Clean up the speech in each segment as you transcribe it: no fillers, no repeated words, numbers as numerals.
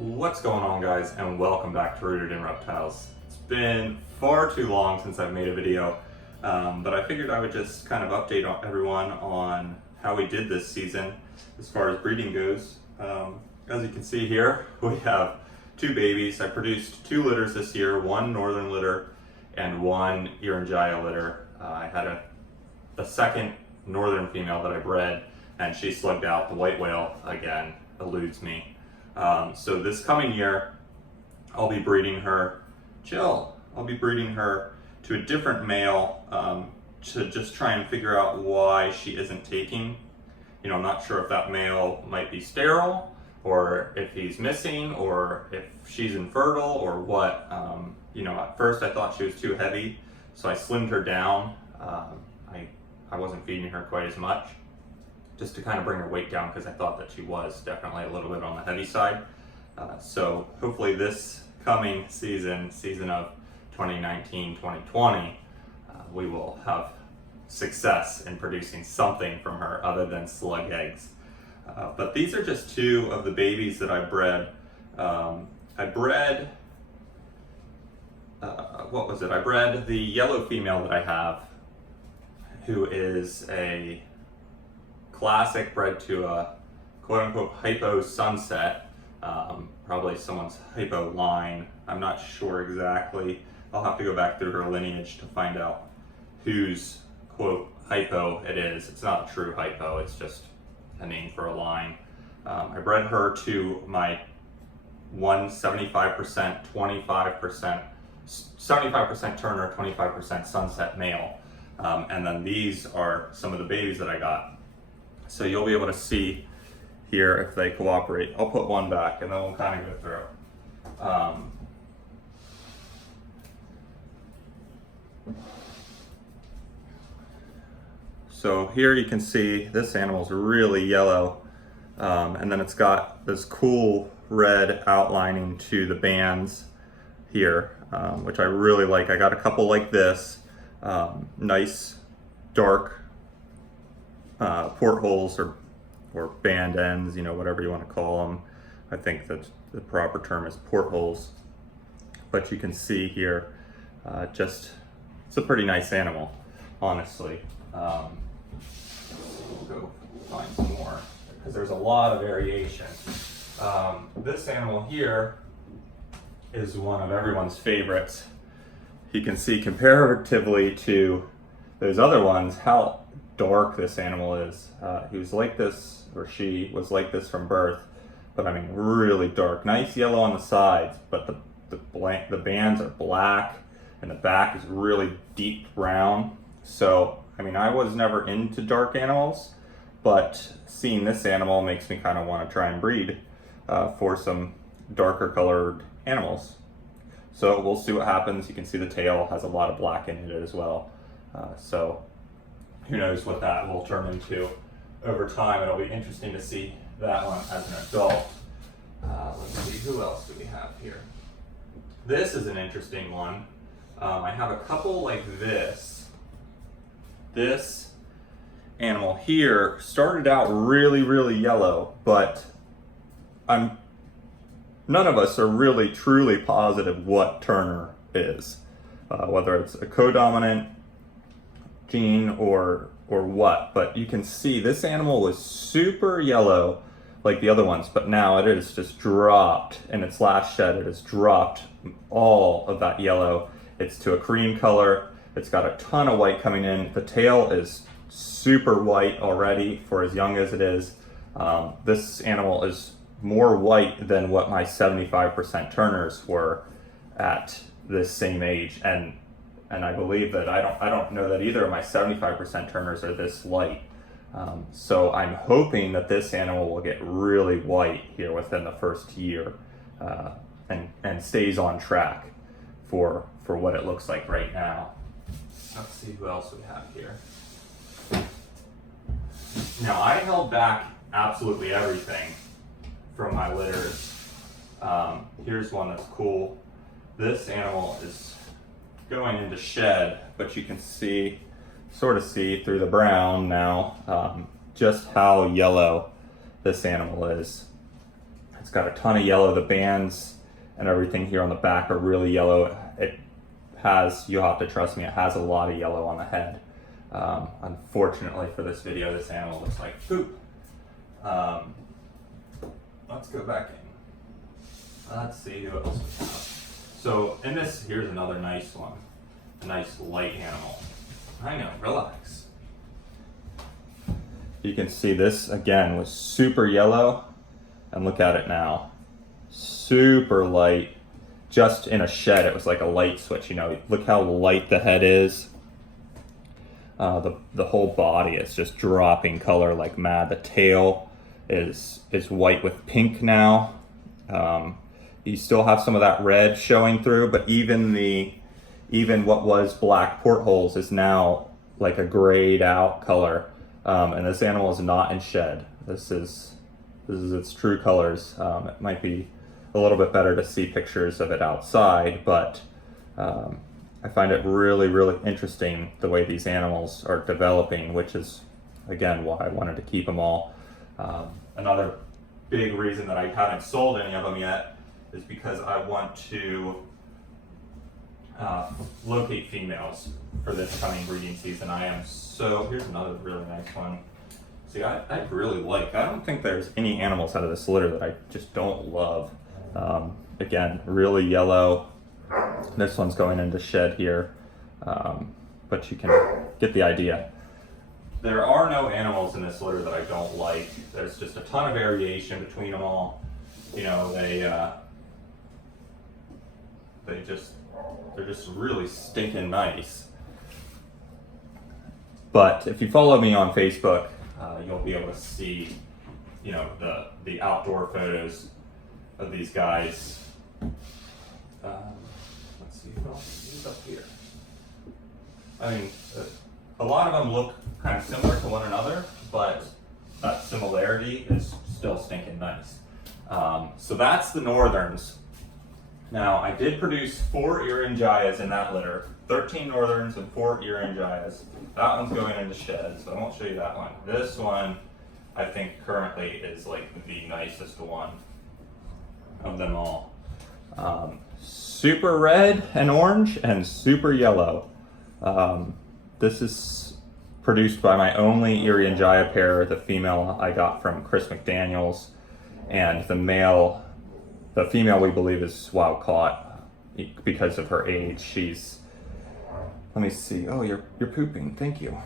What's going on, guys, and welcome back to Rooted in Reptiles. It's been far too long since I've made a video, but I figured I would just kind of update everyone on how we did this season as far as breeding goes. As you can see here, we have two babies. I produced 2 litters this year, 1 northern litter and 1 Eringia litter. I had a second northern female that I bred, and she slugged out. The white whale, again, eludes me. So this coming year, I'll be breeding her, I'll be breeding her to a different male to just try and figure out why she isn't taking. You know, I'm not sure if that male might be sterile, or if he's missing, or if she's infertile, or what. You know, at first I thought she was too heavy, so I slimmed her down. I wasn't feeding her quite as much, just to kind of bring her weight down, because I thought that she was definitely a little bit on the heavy side. So hopefully this coming season of 2019-2020, we will have success in producing something from her other than slug eggs. But these are just 2 of the babies that I bred. I bred the yellow female that I have, who is a classic bred to a quote-unquote hypo sunset, probably someone's hypo line. I'm not sure exactly. I'll have to go back through her lineage to find out whose quote hypo it is. It's not a true hypo, it's just a name for a line. I bred her to my 75%, 25%, 75% Turner, 25% sunset male. And then these are some of the babies that I got. So you'll be able to see here if they cooperate. I'll put one back and then we'll kind of go through. So here you can see this animal's really yellow, and then it's got this cool red outlining to the bands here, which I really like. I got a couple like this, nice dark portholes or band ends, you know, whatever you want to call them. I think that the proper term is portholes. But you can see here, it's a pretty nice animal, honestly. We'll go find some more, because there's a lot of variation. This animal here is one of everyone's favorites. You can see comparatively to those other ones how dark this animal is. He was like this, or she was like this from birth, but I mean really dark. Nice yellow on the sides, but the bands are black, and the back is really deep brown. So I mean, I was never into dark animals, but seeing this animal makes me kind of want to try and breed for some darker colored animals. So we'll see what happens. You can see the tail has a lot of black in it as well. So who knows what that will turn into over time. It'll be interesting to see that one as an adult. Let's see, who else do we have here? This is an interesting one. I have a couple like this. This animal here started out really, really yellow, but none of us are really truly positive what Turner is, whether it's a codominant gene or what. But you can see this animal was super yellow like the other ones, but now it is just dropped. In its last shed, it has dropped all of that yellow. It's to a cream color. It's got a ton of white coming in. The tail is super white already for as young as it is. This animal is more white than what my 75% Turners were at this same age, and I believe that I don't know that either of my 75% Turners are this light. So I'm hoping that this animal will get really white here within the first year, and stays on track for what it looks like right now. Let's see who else we have here. Now, I held back absolutely everything from my litters. Here's one that's cool. This animal is going into shed, but you can sort of see through the brown now, just how yellow this animal is. It's got a ton of yellow. The bands and everything here on the back are really yellow. It has, you'll have to trust me, it has a lot of yellow on the head. Unfortunately for this video, this animal looks like poop. Let's go back in. Let's see who else we have. So in this, here's another nice one. A nice light animal. I know, relax. You can see this again was super yellow, and look at it now. Super light. Just in a shed, it was like a light switch, you know. Look how light the head is. The whole body is just dropping color like mad. The tail is white with pink now. You still have some of that red showing through, but even what was black portholes is now like a grayed out color. And this animal is not in shed. This is its true colors. It might be a little bit better to see pictures of it outside, but I find it really, really interesting the way these animals are developing, which is, again, why I wanted to keep them all. Another big reason that I haven't sold any of them yet is because I want to locate females for this coming breeding season. Here's another really nice one. See, I really like, I don't think there's any animals out of this litter that I just don't love. Again, really yellow. This one's going into shed here, but you can get the idea. There are no animals in this litter that I don't like. There's just a ton of variation between them all. You know, they're just really stinking nice. But if you follow me on Facebook, you'll be able to see, you know, the outdoor photos of these guys. Let's see what else is up here. I mean, a lot of them look kind of similar to one another, but that similarity is still stinking nice. So that's the northerns. Now, I did produce 4 Irian-Jayas in that litter, 13 northerns and 4 Irian-Jayas. That one's going into shed, so I won't show you that one. This one, I think currently is like the nicest one of them all. Super red and orange and super yellow. This is produced by my only Irian-Jaya pair. The female I got from Chris McDaniels, and the female we believe is wild caught because of her age. She's, let me see. Oh, you're pooping. Thank you.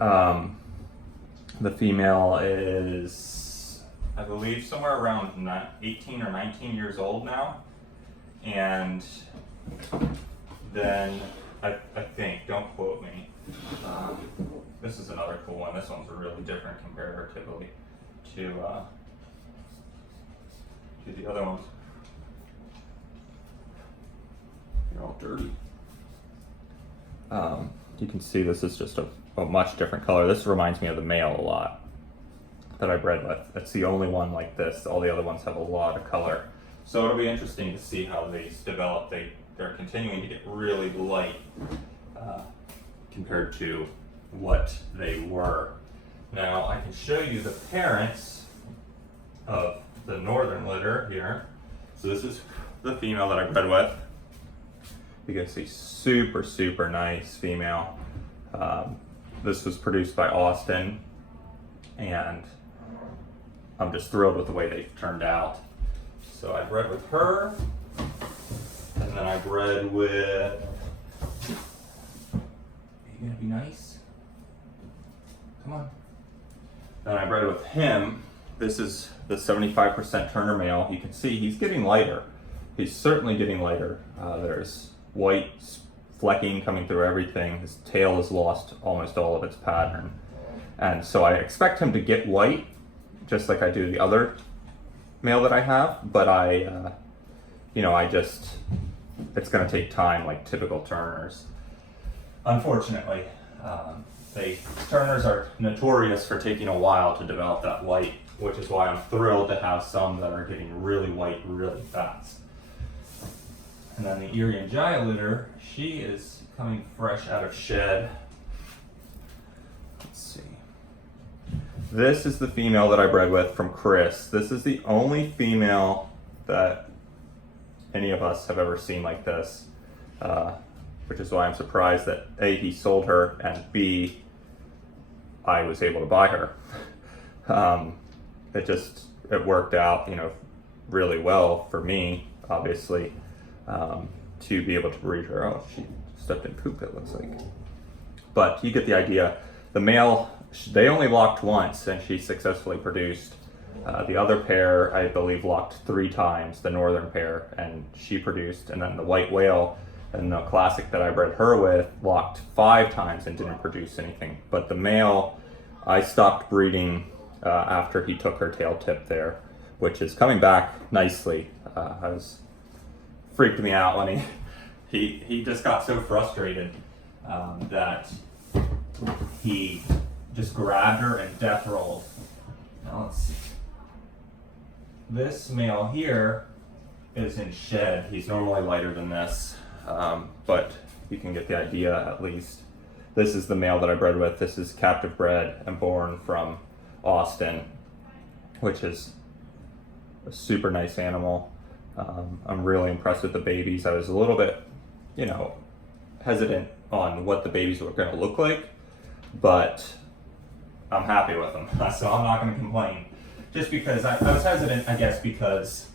The female is, I believe, somewhere around 18 or 19 years old now. And then I think, don't quote me. This is another cool one. This one's really different comparatively to the other ones. You're all dirty. You can see this is just a much different color. This reminds me of the male a lot that I bred with. It's the only one like this. All the other ones have a lot of color. So it'll be interesting to see how these develop. They're continuing to get really light compared to what they were. Now I can show you the parents of the northern litter here. So this is the female that I bred with. You can see super, super nice female. This was produced by Austin, and I'm just thrilled with the way they've turned out. So I bred with her, and then I bred with, are you gonna be nice? Come on. Then I bred with him. This is the 75% Turner male. You can see he's getting lighter. He's certainly getting lighter. There's white flecking coming through everything. His tail has lost almost all of its pattern. And so I expect him to get white, just like I do the other male that I have, but it's gonna take time like typical Turners. Unfortunately, Turners are notorious for taking a while to develop that white, which is why I'm thrilled to have some that are getting really white really fast. And then the Irian-Jaya litter, she is coming fresh out of shed. Let's see. This is the female that I bred with from Chris. This is the only female that any of us have ever seen like this, which is why I'm surprised that A, he sold her, and B, I was able to buy her. It worked out, you know, really well for me, obviously, to be able to breed her. Oh, she stepped in poop, it looks like. But you get the idea. The male, they only locked once, and she successfully produced. The other pair, I believe, locked 3 times, the northern pair, and she produced. And then the white whale and the classic that I bred her with locked 5 times and didn't produce anything. But the male, I stopped breeding after he took her tail tip there, which is coming back nicely. Freaked me out when he just got so frustrated that he just grabbed her and death rolled. Now let's see. This male here is in shed. He's normally lighter than this, but you can get the idea at least. This is the male that I bred with. This is captive bred and born from Austin, which is a super nice animal. I'm really impressed with the babies. I was a little bit, you know, hesitant on what the babies were going to look like, but I'm happy with them, so I'm not going to complain. Just because I was hesitant, I guess, because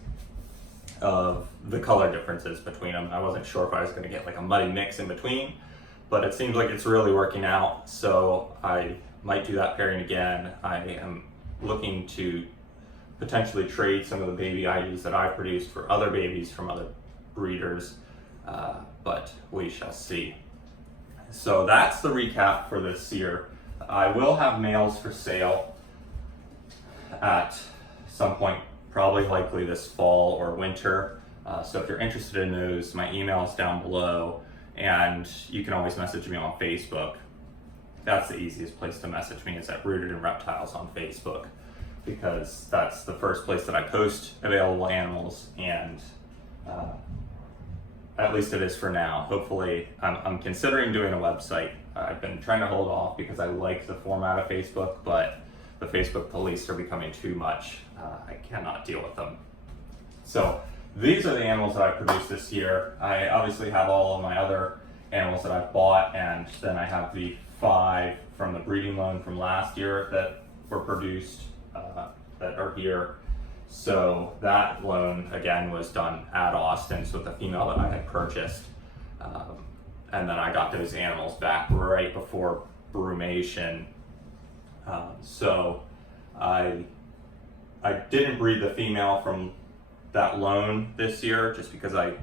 of the color differences between them. I wasn't sure if I was going to get like a muddy mix in between, but it seems like it's really working out, so I might do that pairing again. I am looking to potentially trade some of the baby IDs that I produced for other babies from other breeders, but we shall see. So that's the recap for this year. I will have males for sale at some point, probably likely this fall or winter. So if you're interested in those, my email is down below, and you can always message me on Facebook. That's the easiest place to message me, is at Rooted in Reptiles on Facebook, because that's the first place that I post available animals, and at least it is for now. Hopefully, I'm considering doing a website. I've been trying to hold off because I like the format of Facebook, but the Facebook police are becoming too much. I cannot deal with them. So these are the animals that I produced this year. I obviously have all of my other animals that I've bought, and then I have the 5 from the breeding loan from last year that were produced that are here. So that loan again was done at Austin's with the female that I had purchased, and then I got those animals back right before brumation. So I didn't breed the female from that loan this year just because I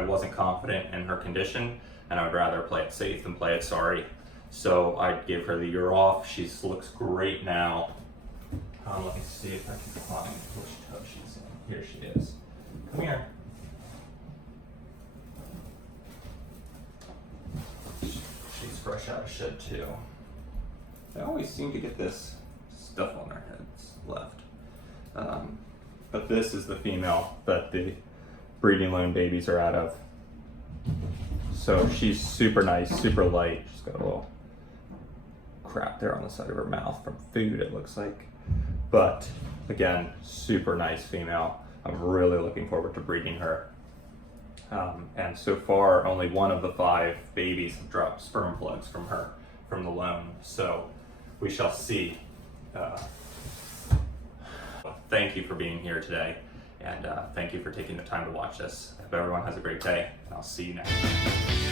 wasn't confident in her condition, and I would rather play it safe than play it sorry. So I gave her the year off. She looks great now. Let me see if I can find which tub she's in. Here she is. Come here. She's fresh out of shed too. They always seem to get this stuff on their heads left. But this is the female that the breeding loan babies are out of. So she's super nice, super light. She's got a little crap there on the side of her mouth from food, it looks like. But again, super nice female. I'm really looking forward to breeding her. And so far, only one of the 5 babies have dropped sperm plugs from her, from the loan. So we shall see. Thank you for being here today, and thank you for taking the time to watch this. I hope everyone has a great day, and I'll see you next time.